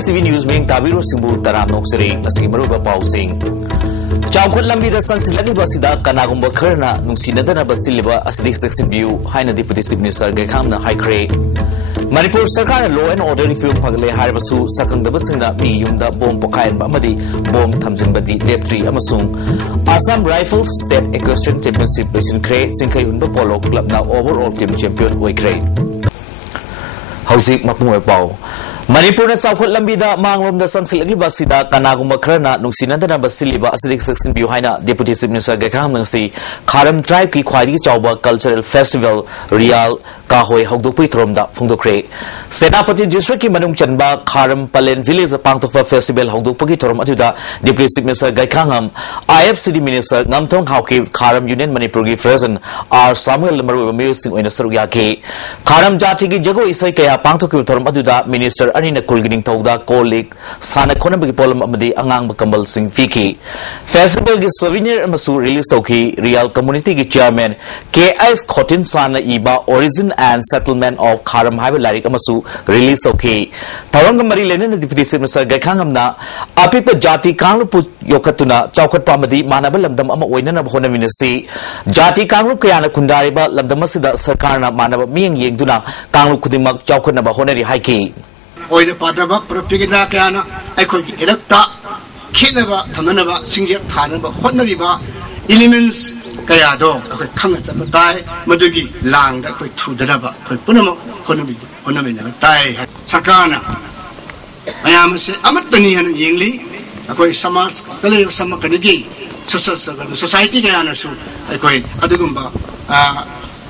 ISTV News Ming Tabiru Simbu Taram Noksiri, Asimaruba Pausing. Chowkut Lambi the Sun Silaki Basida, Kanagumba Kerna, Nunsinadana Basiliba, as the section view, Hina Deputy Chief Minister Gekamna High Crate. Manipur Sarkar law and order review Pagale Harabasu, Sakang the Basina, Mi Yunda, Bom Pokai and Bamadi, Bom Tamsin Badi, Dep 3 Amasung. Assam Rifles State Equestrian Championship President Crate, Sinkayunda Polo Club now overall team champion Way Crate. Hauzik Makmu Pau. Manipur na Chowkut Lambi da Mangrom da Sansilagi Basida, Kanagumba Kerna, Nunsinadana Basiliba, Asidik section view Hina, Deputy Chief Minister Gekam Nasi, Karam Tribe Ki Kwadi Chauba Cultural Festival, Rial, Kahoy, Hogdupi Tromda, Fundokre. Senapati District Manung Chanba, Karam Palen Village, Pangtofa Festival, Hogdupi Trom Atuda, Deputy Chief Minister Gekangam, IFCD Minister Namtong Hauki, Karam Union Manipuri President, R. Samuel Lamaru Musing in Saruyaki, Karam Jatigi Jago Isakaya, Pangtoki Trom Atuda, Minister Anina Kulgining Tauda, colleague, Sana Konabiki Polam Amadi, Angang Bakambal Singh Fiki. Festival is souvenir Masu release Toki, Real Community Chairman, K.I.S. Kotin Sana Iba, Origin and Settlement of Karam Highway Larik Amasu, release Toki. Taranga Marilena, Deputy Chief Minister Gekangamna, Apipa Jati Kanglupu Yokatuna, Chowkut Pamadi, Manabalam Dam Ama Wainana Honaminasi, Jati Kanglu Kayana Kundariba, Lamdamasida Sarkarna, Manaba Ming Yingduna, Kanglu Kudimak, Chowkutnaba Honari Haiki. Oy the Padaba, Propaganda Kana, I could electa, Kinaba, Tamanaba, Singja, Tanaba, Honariba, elements, Gayado, Kangas of a die, Madugi, Lang, that could to the rubber, Punamo, Honami, die, Sakana. I am Amatani and Yingli, a quite Samas, the lay of Samakanigi, Society Gayana, so I quite Adugumba,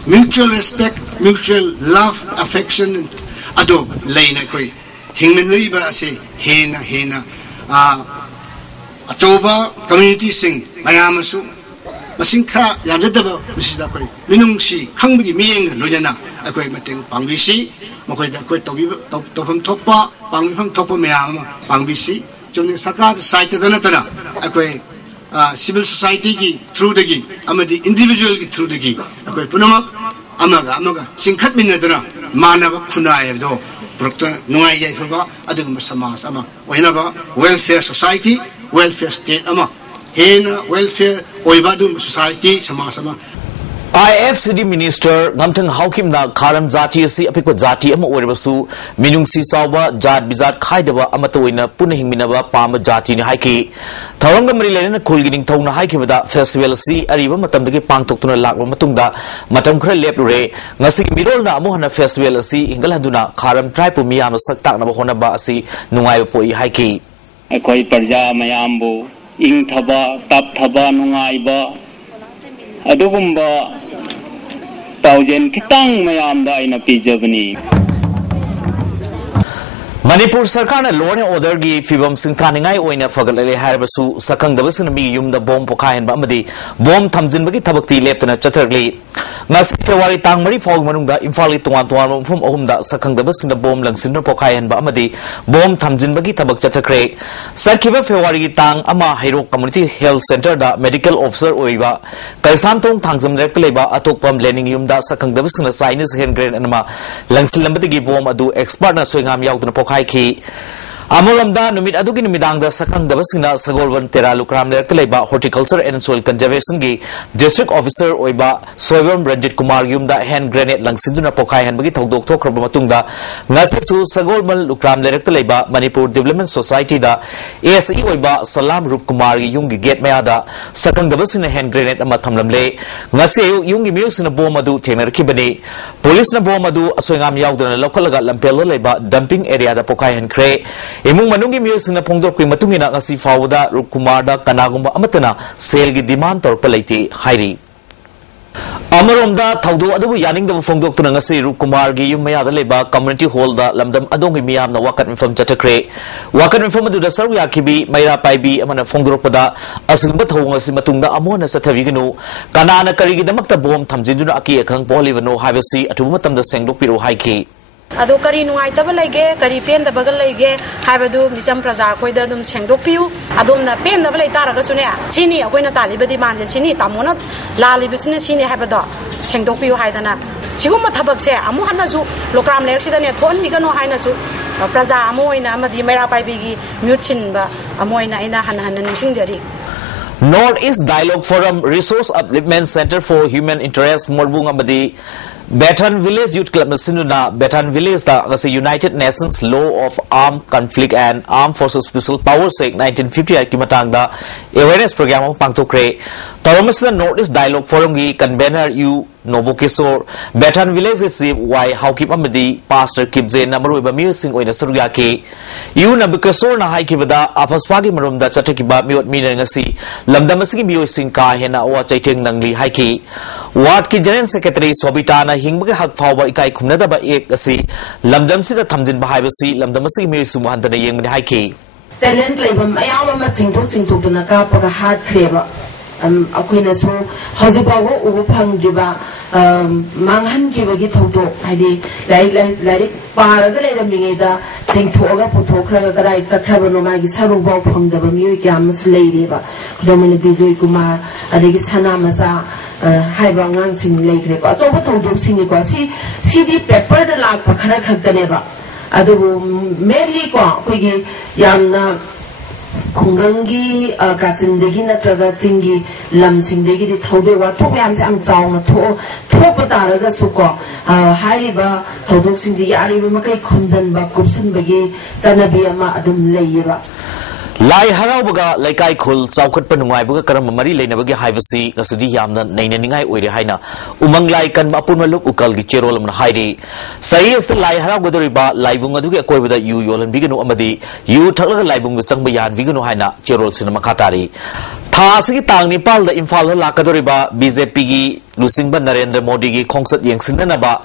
mutual respect, mutual love, affection, Ado, Lane, I quite. Hingmanriba say Hena Atoba community sing Mayamasu Masinka Yadaba, Mrs. Dakoi, Minungshi, Kangbi Ming, Lujana, a great meeting, Bangvisi, Mokoy Topum Topa, Bang from Topo Mayama, Bangvisi, Johnny Saka, site of the Natana, a great civil society through the gi, Amadi individual through the gi, a great Punamak, Amaga, Sinkat Minadana, Manava Punai do. Nungai Yafaba, Adum Samas, Ama, whenever welfare society, welfare state, Ama, Hena, welfare, Oibadum society, Samasama. IFCD Minister Namtang Haukim na Karam Zati si Apikwa Zati Ama Orebasu, Minungsi Sawa, Jad Bizat Kaidaba, Amatoina, Punahing Minaba, Pama Jati ni Haiki. Taranga Marilena Kulgining Tona Haikivada Festival si Ariba Matamdagi Pangtokuna Lakwa Matunda, Matamkra Lepure, Nasi Mirol na Mohana Festival si Ingalanduna, Karam Tribe Miyama Saktak na Honaba si Nungai Poi Haiki. Akoi Parja Mayambo, Ing Taba, Tap Taba Nungai ba. Adugumba Taujen Kitang Mayam da in a Pijabani Manipur Sarkar law and order gi Fibam Sinkaningai Oina Fagalele Harabasu, Sakang the Basin be Yum the Bom Pokai and Bamadi, Bom Tamzinbaki Tabaki left in a Chatterly. Nas Fewari Tangmari Fogmanunda, Infali Tuan from Omda, Sakang the Basin the Bom Langsinder Pokai and Bamadi, Bom Tamzinbaki Tabak Chattercray, Sakiva Fewari Tang Ama Hero Community Health Center, the Medical Officer Oiva, Kaisantong Tangzam Rekleba, Atopam Lening Yumda, Sakang the Basin, the Sinus Hengrain and Ma, Langsilambati Bom Adu, expert Swingam Yaut and Haiki Amulamda, Numit Aduki Midang, the Sakang Dabasina, Sagolvan Terra Lukram Leba, Horticulture and Soil Conservation Gi, District Officer Oiba, Soyam Ranjit Kumar Yumda, Hand Granite Langsinduna Pokai and Bagit Dr. Krabamatunda, Nasisu, Sagolman Lukram Leba, Manipur Development Society, da ASE Oiba, Salam Rup Kumar Yungi Get Mayada, Sakang Dabasina Hand Granite Amatamlamle, Nasi Yungi Mus in a Bomadu, Temer Kibani, Police na Bomadu, Aswingam Yaudan, local Lampel Leba, dumping area the Pokai and Cray. Imong manungi miyos na pongdok kay matungina kasi fawda rukumarda kanagumba amatana selgi demand tor palaiti hairi. Amaromda thawdo adubu yaning da pongdok tunang kasi rukumar gi yung mayada leba community hall da lamdam adong gi miyam na wakat mifam chatakre. Wakat mifam adu da saru yakibi mayra paibi amana pongdok pada asingba thawng asi matungda amo na sa thavigino kanana karigi damakta bom thamjinjuna aki akhang polivano habasi atubu matam da sengdok piro haiki. Ado kari nuai taba lege kari pen da bagal lege haibadu misam praja koida dum sengdok piu adom na pen da balai tara ga sune chini akoina tali badi manje chini tamona lali bisine chini haibado sengdok piu haidana chigum thabak se amu hanna su lokram ler sidane thon mi gano haina su praja amoina amadi mera pai bigi muchin ba amoina ina han nishingjari Northeast Dialogue Forum Resource Upliftment Center for Human Interests Morbung amadi Baton Village Youth Club Sinuna Baton Village the United Nations Law of Armed Conflict and Armed Forces Special Powers Act 1950 Kimatang da awareness program pangtokre Toromas the Northeast Dialogue Forum gi convener U Nobokisor Baton Village is why how keep amadi Pastor Kibze number of amusing oina suruyaki U Nabukasor na hai kibada apaswagi marum da chatakiba miot minangasi lamdamasigi miyosing ka hena wa chaiteng nangli haiki Ward ki General Secretary Sobitana hingbaga hak fawba ikai khumnada ba ek asi lamdam sida thamjin bahai basi lamdam asi mi sumuhan dana yengmani haiki talent lebam ayama ma chingtok dana ka paga hat kreba akoina so hojibago ubu phangdiba manghan ki bagi thodo haidi lai paraga le ramingeda chingthoga puthokra ga rai chakhra no magi saruba phangdaba mi kyams leireba domini bizoi kumar adegi sana maza hai bangang sing leikre ko so thodo sing ko cd paper da lak pakhara khakdane ba adu mainly ko koigi yamna Kungangi Katsindegi Natraga Tingi Lam Sindegi Tode wa to yam sang chawna to patara ga suko haiba thodo singji yari makai khunjan ba kupsan bagi chanabi ama adum leiba Lai Harabaga Laikai Kul, Saukut Panumai Buga Karamari Lenabagi Hivasi, Nasudi Yamna, Nainangai Uri Haina, Umang Laikan Mapunaluk Ukal Gicherol and Heidi. Say is the Lai Harabudariba, Laibunga Duga Koi with you, Yolan Vigano Amadi, you tell the Laibung the Changbayan, Vigano Haina, Cherol Cinemakatari. Tasi Tang Nepal, the Infal Lakadoriba, BZPG, Lusingba Narendra Modi, Concert Yang Sindanaba.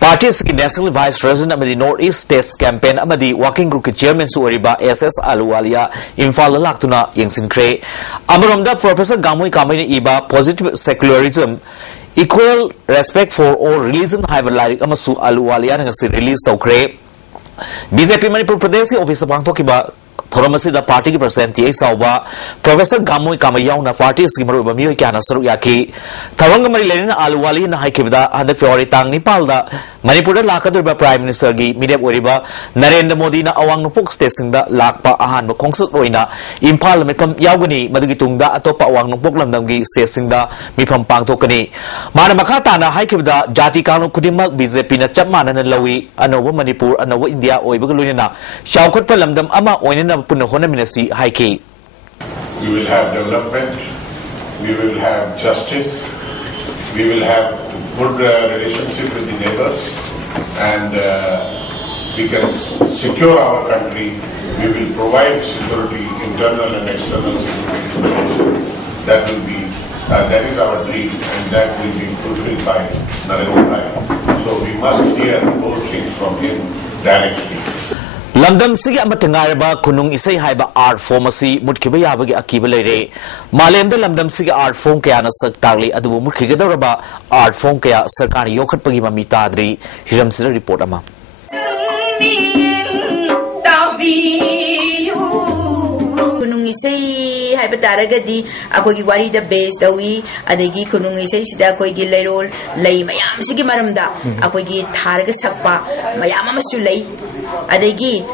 Parties National Vice President of the Northeast States Campaign Amadi Working Group Chairman Suariba SS Aluwalia Infal Laktuna Yangsin Kre Amaramda Professor Gamui Kamini Iba Positive Secularism Equal Respect for All Religion Highlight Amasu Aluwalia release Tokre BJP Manipur Pradesh Office of Bangtokiba Thoramasi the party president Sauba Professor Gamui Kamayauna party Skimaru Bami Kana Saruyaki Tawangamari Lena Aluwali na Haikivda and the Fiori Tang Nipalda Manipur Lakadurba Prime Minister Gi Midep Uriba Narendra Modi na Awang Nupuk Station da Lakpa Ahan Concert Oina in Parliament from Yawani Madugitunda Atopa Awang Nupuk Lamdamgi Station da Mipam Pangtokani Manamakata na Haikivda Jati Kanu Kudimak BJP na Chapman and Lawi Anowa Manipur Anowa India Oibagaluna Shaukut Palamdam Ama Oinina Punahona Minasi Haiki. We will have development, we will have justice, we will have good relationship with the neighbors, and we can secure our country. We will provide security, internal and external security to the nation. That will be, that is our dream, and that will be fulfilled by Narendra Modi. So we must hear those things from him directly. London Sigi Amatangaraba Kunung Isai Haiba art formasi Mutkibaya Akibalere Malemda London Sigi art form Kayana Saktali Adu Murkigadaraba art form Kaya Sarkani Yokat Pagima Mitadri Hiram Sira report ama Kunung Isai Haiba Taragadi Akogi Wari the base Dawi Adegi Kunung Isai Sida Kogi Lerol Lay Mayam Sigi Maramda Akogi Targa Sakpa Mayama Sulay Adegi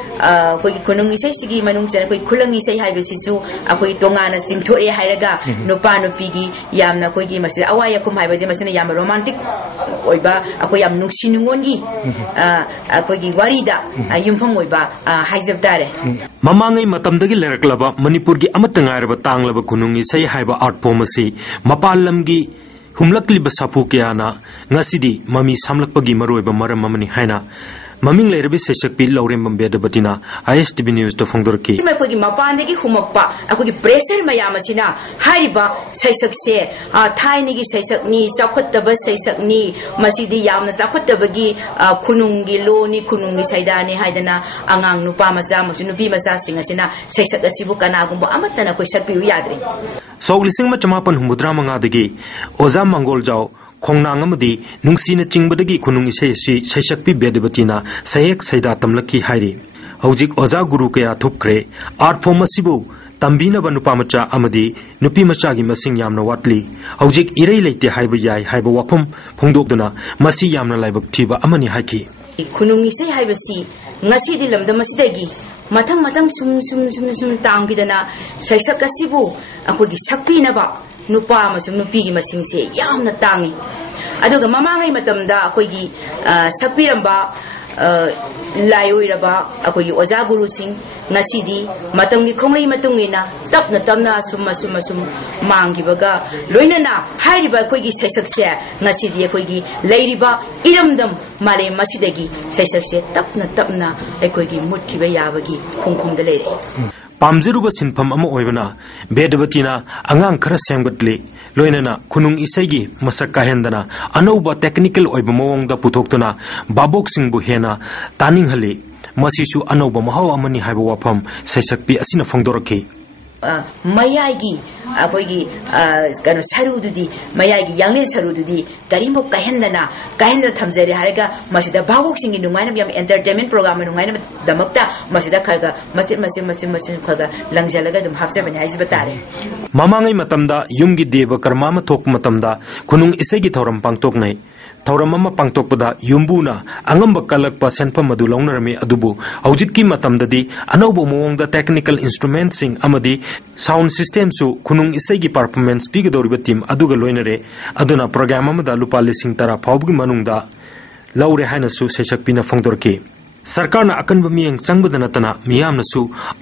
Kogi Kunung Isai Sigi Manung Sana Koi Kulang Isai Haibasisu Akoi Tongana Jimtori Hiraga Nopano Pigi Yamna Kogi Masi Awaya Kum Haiba Masina Yam romantic Oiba Akoyam Nuxinungi Akogi Warida Yumpong Oiba Haizab Dare Mamangai Matamdagi Leraklaba Manipurgi Amatangaraba Tanglaba Kunungi Say Haiba art pomasi Mapalamgi Humlakli Basapu Kiana Ngasidi Mami Samlakpagi Marueba Maramamani Haina Maming Lerbi Seshakpi Laurem Bambeda Batina ISTV News to Fongdorki. Makogi Mapandegi Humapa, Akogi Preser Mayamasina, Hariba, Saisak se, Tiny Saisak ni, Zakotaba Saisak ni, Masidi Yamna Zakotabagi, Kunungi Loni, Kunungi Saidani, Haidana, Angang Nupamazam, Nubi Mazasina, Saisak Sibukana, Amatana Kosapi Yadri. So listening Machamapan Humudra Mangadegi, Ozam Mangol Jau. खोंनांग अमदी नुंगसीना चिंगबदगी खुनुंग इसे सी सैसक्पी बेदबतीना सहेक सैदा तमलकी हाइरी हौजिक ओजा गुरु कया थुपख्रे art form असिबु तंबीनब नुपामचा अमदी नुपी मचागी मसिंग यामना वाटली हौजिक इरई लेते HYBE याय HYBE वाफम फोंदोकदुना मसी यामना लाइबक थीबा अमनी हाइकी खुनुंग इसे हाइबसी ngasi di lamda masidagi matang matang sum tangidana saisak asibu akogi sakpi na ba nupa amasung nupi gi masing se yamna tangi aduga mamangai matamda akogi sakpiramba layoiraba akogi oja guru sing ngasidi matamgi khonglei matungina tapna sum mangi baga loinana hairiba akogi saisak se ngasidi akogi leiriba iramdam male masidagi saisak se tapna akogi mutkiba yabagi khongkhongda leire पामजरुबा सिनफम अमा ओइबना बेदबतीना अंगांग खरा सेमगतले लोइनना खुनुंग इसाइगी मसक काहेंदना अनौबा technical ओइबा मवंगदा पुथोक्तुना बाबोक सिंगबु हेना तानिंग हले मसिसु अनौबा महौ अमनी हाइबा वाफम सैसक्पी असिना फोंदोरखि mayagi akoigi kano sarududi mayagi yangle sarududi garimbo kahendana thamjari haraga masida bawok singi nungaina yam entertainment program nungaina damakta masida kharga masin kharga langjalaga dum hafsabani haiziba tare mamangai matamda yumgi deba karmama thok matamda khunung isegi thoram pangtoknai थौरम पांगतोकपदा युम्बुना अंगंबा कलकपा सेनफम मदु लौनरमी अदुबु हौजिककी मतमददी अनौबो मोंगदा टेक्निकल इंस्ट्रूमेंट सिंग अमदी साउंड सिस्टम सु खुनुंग इसैगी परफॉर्मेंस पिगदोरिबा टीम अदुगा लोइनरे अदुना प्रोग्राम अमदा लुपा लिसिंग तरा फावबगी मनुंगदा लौरे हाइनसु सैसक्पीना फोंदोरकी सरकारना अकनबा मियंग चंगबदा नतना मियामनसु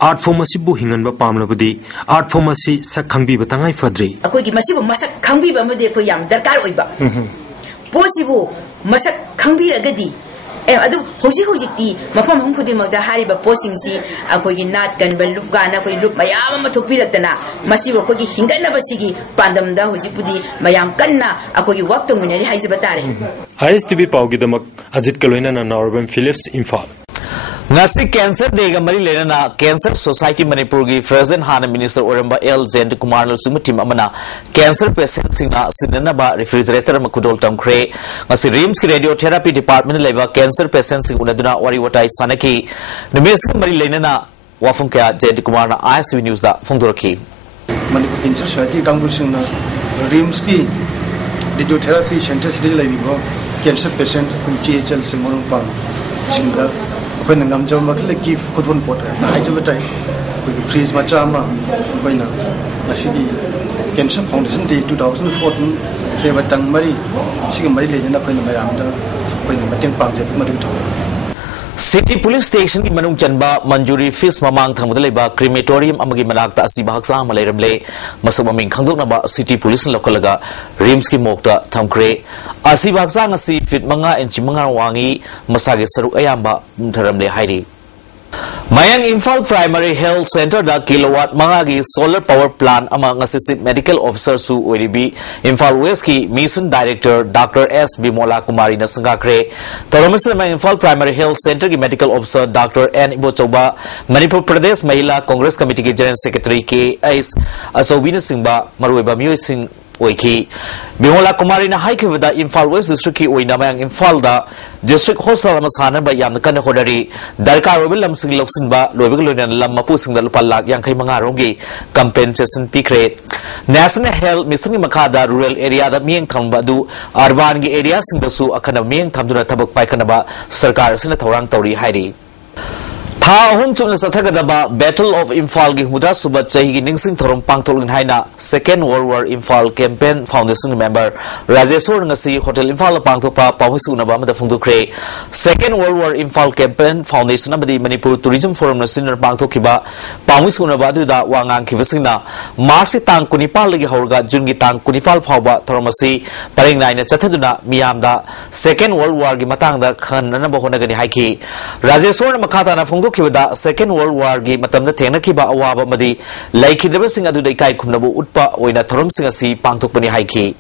आर्ट फॉर्म असिबु हिंगनबा पामलबदी आर्ट फॉर्म असि सक खंगबीबा तंगाई फद्री अकोगी मसिबु मसक खंगबीबा मदे को याम दरकार ओइबा पोसिबु मसक खंगबीरगदी अदु होजिक मफम हम खुदिमगदा हारिबा पोसिंगसी अकोगी नाट कनबा लुपगाना कोई लुप मयाम म थोपिरतना मसिबो कोगी हिंगनबसिगी पांदमदा होजिपुदी मयाम कन्ना अकोगी वक्त मुनेरी हाइजबा तारे ISTV पाउगिदमक अजित कलोइना नॉर्बन Phillips Imphal ngasi cancer day ga mari lenana cancer society manipur gi president hana minister oramba L Jayant Kumar lusum team amana cancer patient singna sinana ba refrigerator ma kudol tamkhre ngasi rims ki radiotherapy department leba cancer patient sing unaduna wari watai sanaki nimes ki mari lenana wafung kya Jayant Kumar na ISTV news da phongdorki manipur cancer society kangbu singna rims ki radiotherapy center sidil laibo cancer patient ku CHL simorong pang singda when ngam jam makle give kudun pot hai jab tai freeze ma chama baina asidi cancer foundation day 2014 re batang mari sig mari le na phai mayam da phai mateng pam je mari tho City Police Station ki manung chanba manjuri fees mamang thangmada leba crematorium amagi manakta asi bahaksa malairamle masuk maming khangdokna ba City Police lokalaga rims ki mokta thamkre asi bahaksa ngasi fit manga inchi manga wangi masage saruk ayamba mtharamle hairi Mayang Imphal Primary Health Center da kilowatt mangagi solar power plant among assistant medical officer su ODB Imphal West ki mission director Dr. S. Bimola Kumari na sangakre Toromasla Imphal Primary Health Center ki medical officer Dr. N. Ibochoba Manipur Pradesh Mahila Congress Committee ki General Secretary K. S. Asobina Singba Marueba Myoy Singh Oiki Bimola Kumari na haikivada Imphal West District ki oina mayang Imphal da District Hospital masana ba yam kan hodari darkar obil lam sing loksin ba loibig loinan lam mapu sing dal palak yang kai manga rongi compensation pikre National Health Mission ki makada rural area da mieng thamba du urban gi area sing da su akana mieng thamduna thabak pai kana ba sarkar sina thorang tori hairi Tha ahum chumna sathagadaba Battle of Imphal gi huda suba chahi gi ningsing thorom pangtolin haina Second World War Imphal Campaign Foundation member Rajeshwar ngasi Hotel Imphal pangthopa pawhisu na ba amada phungdukre Second World War Imphal Campaign Foundation amadi Manipur Tourism Forum na sinner pangthokiba pawhisu na ba da wangang khibasingna March tang 19 lagi haurga June gi tang 19 phawba thoromasi paring naina chathaduna miyamda Second World War gi matang da khan na ba honagani haiki Rajeshwar na makhata na phungduk Second World War gi matamda thengna kiba awaba madi laikhidaba sing adu dai kai khumnabu utpa oina thorom sing asi pangthokpani haiki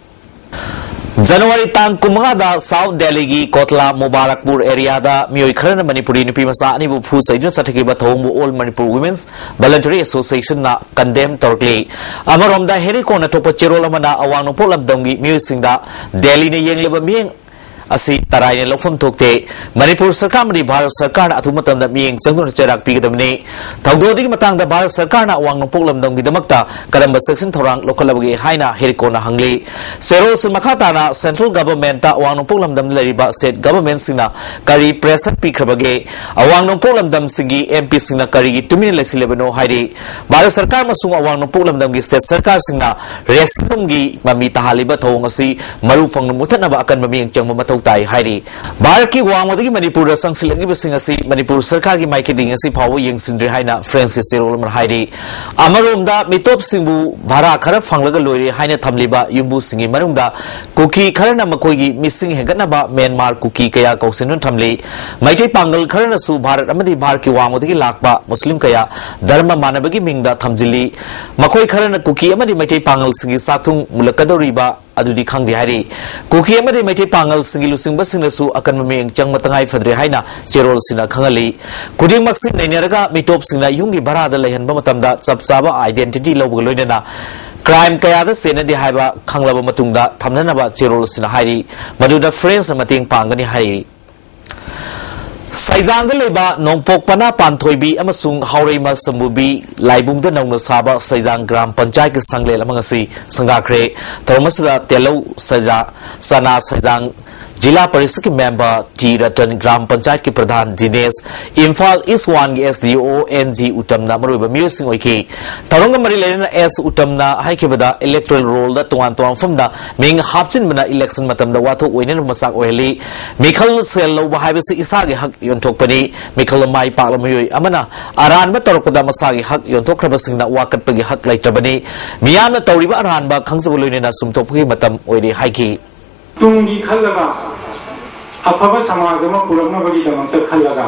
January tang kumangada South Delhi gi Kotla Mubarakpur area da mioi kharana Manipuri nupi masa ani bu phu saidun sathaki ba thongbu All Manipur Women's Voluntary Association na condemn torkli amarom da heri ko na topa cherol amana awang no polab damgi mioi singda Delhi ne yengleba mieng asi tarai lofum thokte Manipur sarkar mari Bharat sarkar na athu matam da mieng changdun cherak pigadamni thawdodi gi matang da Bharat sarkar na awang no poklam dam gi damakta karamba section thorang lokalabagi haina heriko na hangli sero sul makhata na central government ta awang no poklam dam lariba state government sina kari pressure pikrabage awang no poklam dam singi MP sina kari gi tumin lesilebano hairi Bharat sarkar masung awang no poklam dam gi state sarkar sina racism gi mami tahaliba thong asi maru phang mutana ba akan mami changma matau tai hairi Bharat ki wangwadagi Manipur sangsilagi basingasi Manipur sarkar gi maikiding asi phawo yengsindri haina Francis Serol mar hairi amarumda mitop singbu bhara khara phanglaga loire haina thamliba yumbu singi marumda kuki kharana makoigi missing hegana ba Myanmar kuki kaya kausinun thamli maitai pangal kharana su Bharat amadi Bharat ki wangwadagi lakba Muslim kaya dharma manabagi mingda thamjili makoi kharana kuki amadi maitai pangal singi sathung mulakadoriba adudi khangdi hari kuki amadi maitai pangal singi lusingba singnasu akan mameng changmatangai fadre haina cherol sina khangali kuding maksin nainaraga mitop singna yungi barada lehanba matamda chapchaba identity lobga loinana crime kaya da sena di haiba khanglaba matungda thamnanaba cherol sina hari maduda friends mating pangani hari Saizang leba nongpok pana panthoibi amasung haurema sambubi laibungda nongna saba Saizang gram panchayat ki sangle lamangasi sangakre tharmasada telo saja sana Saizang जिला परिषद के member T रतन ग्राम पंचायत के प्रधान Dinesh Imphal east one के SDO NG उतमना मरुब म्यूसिंग ओइकी तरोंग मरि लेना S उतमना हाइकेबदा electoral roll दा तोवान तोवान फमदा Ming हापचिन बना election मतमदा वाथो ओइनेन मसाक ओहली मिखल cell लो बहाइबसे इसागे हक योनथोकपनी मिखल माइ पाकलमयोय अमना अरान ब तरकदा मसागे हक योनथोखरबसिंगना वाकटपगे हक लाइत्रबनी मियामना तौरिबा अरान बा खंगसबलोइनेना सुमथोपगी मतम ओइदे हाइकी तुंगी खल्लगा अफबा समाज अमा पुरक्नबगी दमक्ता खल्लगा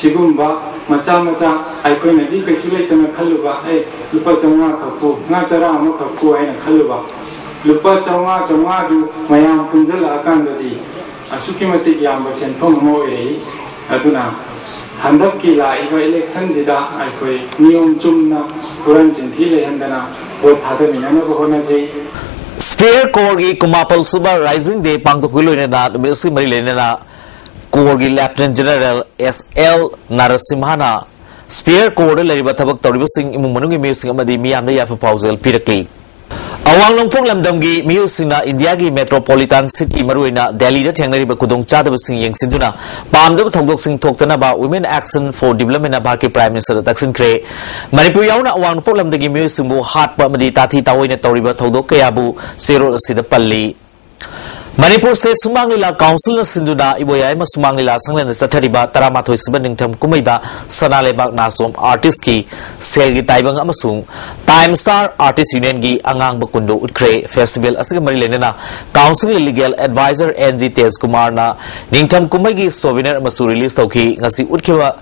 सिगुम्बा मचा मचा आइकोइनदि कैसु लेतना खल्लुबा ए लुपा चंगा खखु ना चरा अमा खखु आइना खल्लुबा लुपा चंगा दु मयाम पुंजल आकांददि असुकी मति यामबा सेनफम मोए अदुना हंदक की लाइबा इलेक्शन जिदा आइकोइ नियम चुमना पुरन चिंथि लेहंदना वोट थादमिनाना होनाजै Spear Corps की कुमापल सुबह राइजिंग डे पांगतोकुलोइनेना मिलिसी मरि लेनेना कोर की लेफ्टिनेंट जनरल SL नरसिम्हाना Spear Corps लरिबा थबक तौरिबसिंग इमुंग मनुंगी मियुसिंग अमदि मियामदा याफा पाउजल पिरकली अवांग नोंपोक लमदमगी मियुसिंगना इंडिया की मेट्रोपॉलिटन सिटी मरुइना दिल्ली दा थेंगनरिबा खुदोंग चादबसिंग येंसिंदुना पामदब थोंगदोकसिंग थोक्तनाबा women action for development Bharat के प्राइम मिनिस्टर दक्षिण क्रे मणिपुर यावना अवांग नोंपोक लमदगी मियुसिंगबु हाटपा मदि ताथी तावइना तौरिबा थौदोक कयाबु सेरो असिदा पल्ली Manipur State Sumang Lila Council na Sinduna Iboya ma Sumang Lila Sanglen Sathariba Taramathoi Siba Ningtham Kumaida Sana Lebak Nasom Artist ki Selgi Taibang amasung Time Star Artist Union gi Angang Bakundo Utkre Festival asiga mari lenena Council Legal Advisor NG Tej Kumar na Ningtham Kumai gi souvenir amasu release tauki ngasi utkiwa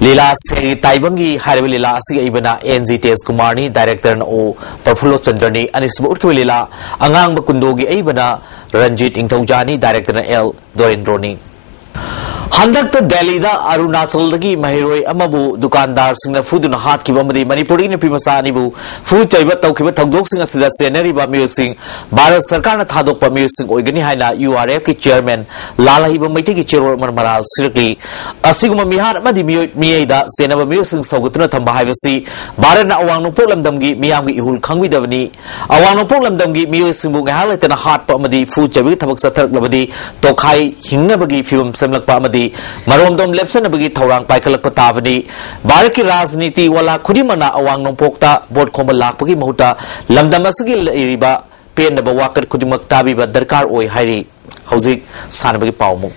Lila Selgi Taibangi Hariba Lila asiga ibana NG Tej Kumar ni director na o Perfulo Chandrani anisba utkiwa Lila Angang Bakundo gi ibana Ranjit Ingthaujani director L Dorendroni Handak Delhi da Arunachal dagi mahiroi amabu dukandar singna fuduna hat ki bamadi Manipuri ne pimasa ani bu fu chaiba tawkiba thagdok sing asida senari ba music Bharat sarkar na thadok pa music oigani haina URF ki chairman lalahi ba maiti ki chairman marmaral sirkli asiguma mihar amadi miyai da sena ba music sawgutuna thamba haibasi Bharat na awang no polam gi miyam gi ihul khangwi davani awang no polam gi music bu ngahal tena hat pa amadi fu chaiba thabak sathak labadi tokhai hingna bagi film samlak pa amadi Maromdom lepsan bagi thorang paikalak patabani Bharat ki rajniti wala khudimana awang nongpokta bot khomal lakpagi mahuta lamdam asigi iriba pen ba wakat khudimak tabi ba darkar oi hairi hauzik sanabagi pawmu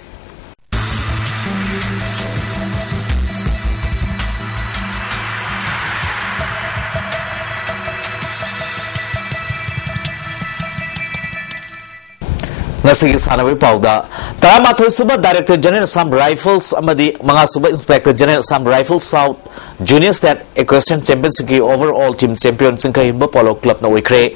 Nasigi Sanawi Pauda, Taramathoi Suba Director General Assam Rifles, Amadi Manga Suba Inspector General Assam Rifles South Junior State Equestrian Championship ki overall team champion singkai himba polo club na oikre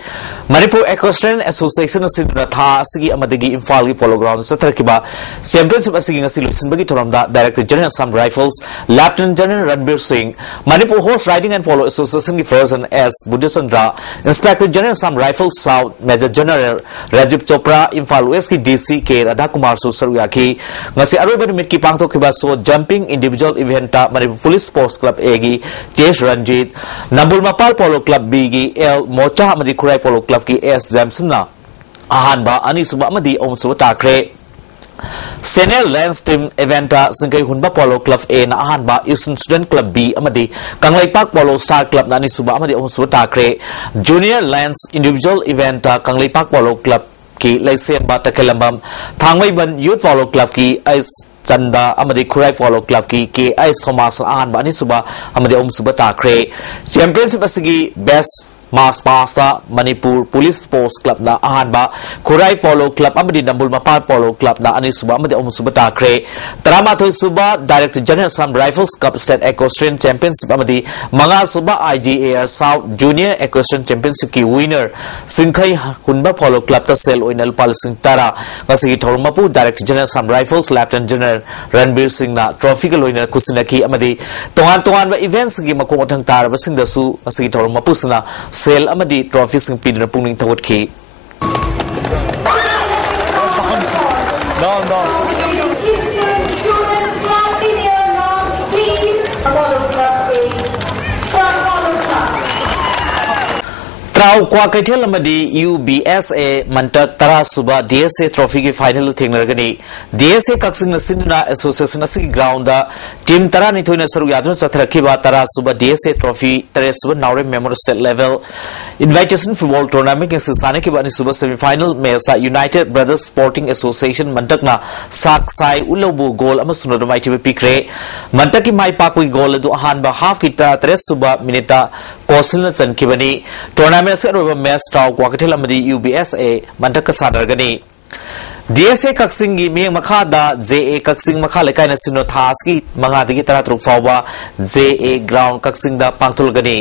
Manipur Equestrian Association asiduna tha asigi amadagi Imphal gi polo ground sathrakiba championship asigi ngasi loisinbagi thoramda Director General Assam Rifles Lieutenant General Ranbir Singh Manipur Horse Riding and Polo Association ki President S Buddhisandra Inspector General Assam Rifles South Major General Rajiv Chopra Imphal West ki DC K Radha Kumar Susaruyaki ngasi aroba numit ki pangthokiba so jumping individual event ta Manipur Police Sports Club A gi J Ranjit Nambul Mapal Polo Club B gi L Mocha amadi Kurai Polo Club ki S Jamson na ahanba ani suba amadi omsuba takre Senior Lance Team Eventa Singkai Hunba Polo Club A na ahanba Eastern Student Club B amadi Kanglai Park Polo Star Club na ani suba amadi omsuba takre Junior Lance Individual Eventa Kanglai Park Polo Club ki Laisemba Takelambam Thangmaiban Youth Polo Club ki Ice Chanda amadi Kurai Polo Club ki K Ice Thomas ahanba ani suba amadi omsuba takre Championship asigi Best Mass Pasta Manipur Police Sports Club na ahanba Kurai Polo Club amadi Nambul Mapal Polo Club na ani suba amadi omsuba takre Taramathoi suba Director General Assam Rifles Cup State Equestrian Championship amadi Manga suba IGAR South Junior Equestrian Championship ki winner Singkai Hunba Polo Club ta sel oinal palsing tara ngasigi thormapu Director General Assam Rifles Lieutenant General Ranbir Singh na trophy ka loina kusinaki amadi tongan ba events gi makong athang tar ba sing da su ngasigi thormapu sina Sel amadi trophy sing pidna pungning tawat ki Trau kwa kaitel amadi UBSA mantak tara suba DSA trophy ki final thingnargani DSA kaksing nasinna association asigi ground da team tara ni thoina saru yadun chathrakiba tara suba DSA trophy tare suba naure memorial state level invitation football tournament ke sisane ke bani suba semi final match da United Brothers Sporting Association mantak na sak sai ulobu goal amasuna domai tibe pikre mantak ki mai pakui goal du ahan ba half kita tare suba minita kosil na chankibani tournament se roba match taw kwakathel amadi UBSA mantak ka sadargani DSA kaksing gi mi makha da JA kaksing makha lekai na sino thas ki manga digi tara truk fawba JA ground kaksing da pangtul gani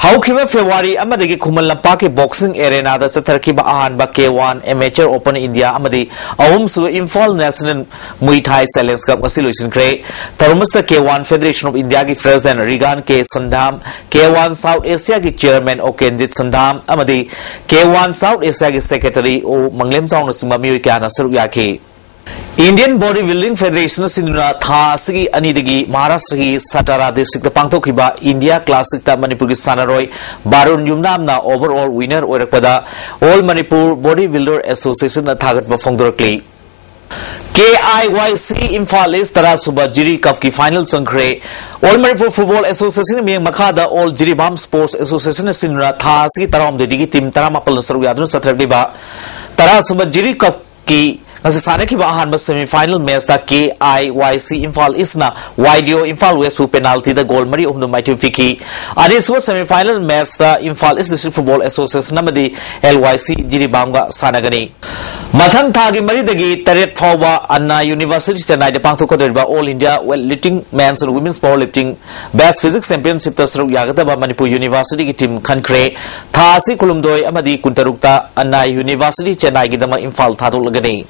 Haukiba February amadagi Khumal Lampa ke boxing arena da chatharkiba ahanba K1 Amateur Open India amadi ahum su Imphal National Muay Thai Challenge Cup ngasi loisin kre tarumasta K1 Federation of India ki President Rigan K Sandham K1 South Asia ki Chairman Okenjit Sandham amadi K1 South Asia ki Secretary O Manglem Chawna singma mioi kya na saru yakhi Indian Bodybuilding Federation Sinduna Tha Sigi Anidagi Maharashtra ki Satara district the Pangthokiba India Classic ta Manipur ki Sanaroi Barun Yumnam na overall winner oirakpada All Manipur Bodybuilder Association na thagat ba phongdorakli KIYC Imphal East Tara Suba Jiri Cup ki final changkhre All Manipur Football Association mi makhada All Jiri Bam Sports Association Sinduna Tha Sigi taram de digi team taramapal na saru yadun sathrakliba Tara Suba Jiri Cup ki Nasisane ki bahan semi final match da KIYC Imphal Isna YDO Imphal West pu penalty da goal mari umdu mai fiki ani su semi final match da Imphal East District Football Association namadi LYC Jiribamga sanagani Mathang thagi mari dagi taret phawba Anna University Chennai da pangthokodriba All India Weightlifting Men's and Women's Powerlifting Best Physics Championship ta saru yagataba Manipur University ki team khankre thasi kulumdoi amadi kuntarukta Anna University Chennai gi dama Imphal thadolagani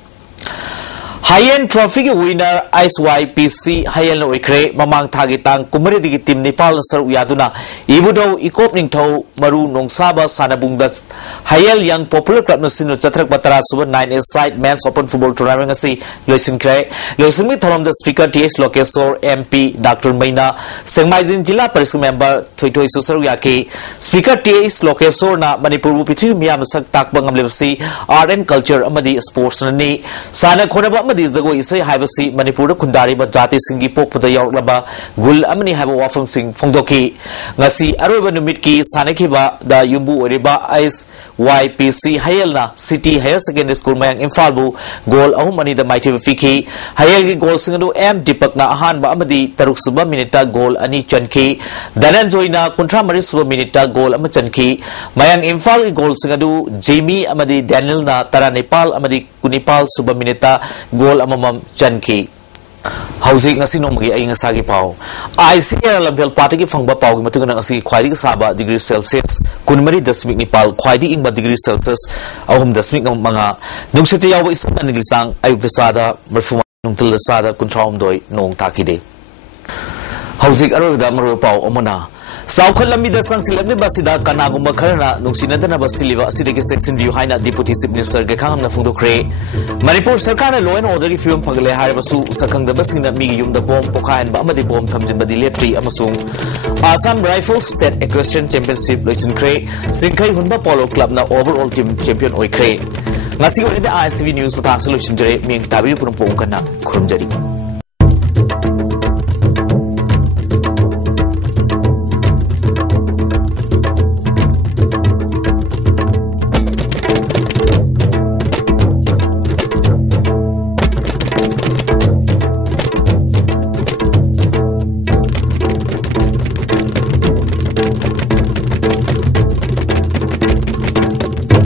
High-end trophy ki winner ISYPC Hayal Oikre Mamang Thagi Tang Kumari Digi Team Nepal Sar Yaduna Ibudo Ikop Ningtho Maru Nongsaba Sanabungda Hayal Young Popular Club Nasino Chatrak Batara Suba 9-a-side Men's Open Football Tournament Asi Loisin Kre Loisin Mi Thorom the Speaker TH Lokesor MP Dr. Maina Sengmaizin Jilla Paris Member Thoitoi Susar Yaki Speaker TH Lokesor na Manipur Pitri Miyam Sak Tak Bangam Lebsi Art and Culture Amadi Sports Nani Sana Khonaba Amadi Zago Isai Haibasi Manipur Kundari ba Jati Singi Pokpuda Yaurlaba Gul Amani Haba Wafung Sing Fongdoki Ngasi Aruba Numit Sanaki ba da Yumbu Oriba ISYPC Hayalna City Higher Secondary School Mayang Imphal Goal Ahumani the Mighty Fiki Hayalgi Goal Singadu M Dipak na Ahan ba Amadi Taruk Suba Minita Goal Ani Chanki Danan Joina Kontra Maris Suba Minita Goal Amachanki Mayang Imphal Goal Singadu Jamie Amadi Daniel na Tara Nepal Amadi Kunipal Suba Minita Goal amamam chanki Housing ngasi nomagi ay ngasagi pau. ISTV lambel pati ki fangba pau ki matugan ngasi khwaidi saba degree Celsius 23.9 khwaidi ingba degree Celsius 3.9 mga nungsiti yawa isang naglisang ayuk sada marfuma nungtil sada kuntraumdoi nong takide. Housing aroda maru pau omona South Lamida sang silabni basida kanagumba kharna nungsinadana basiliba asidagi section view haina deputy chief minister gekham na phungdokre Manipur sarkar na law and order film phagle haribasu sakangda basingna mi yumda bom pokain ba amadi bom thamjinba dilepri amasung Assam Rifles State Equestrian Championship loisinkhre Singkhai hunba polo club na overall team champion oikhre ngasi orida ISTV news patang solution jare ming tabi purum pong kana khurumjari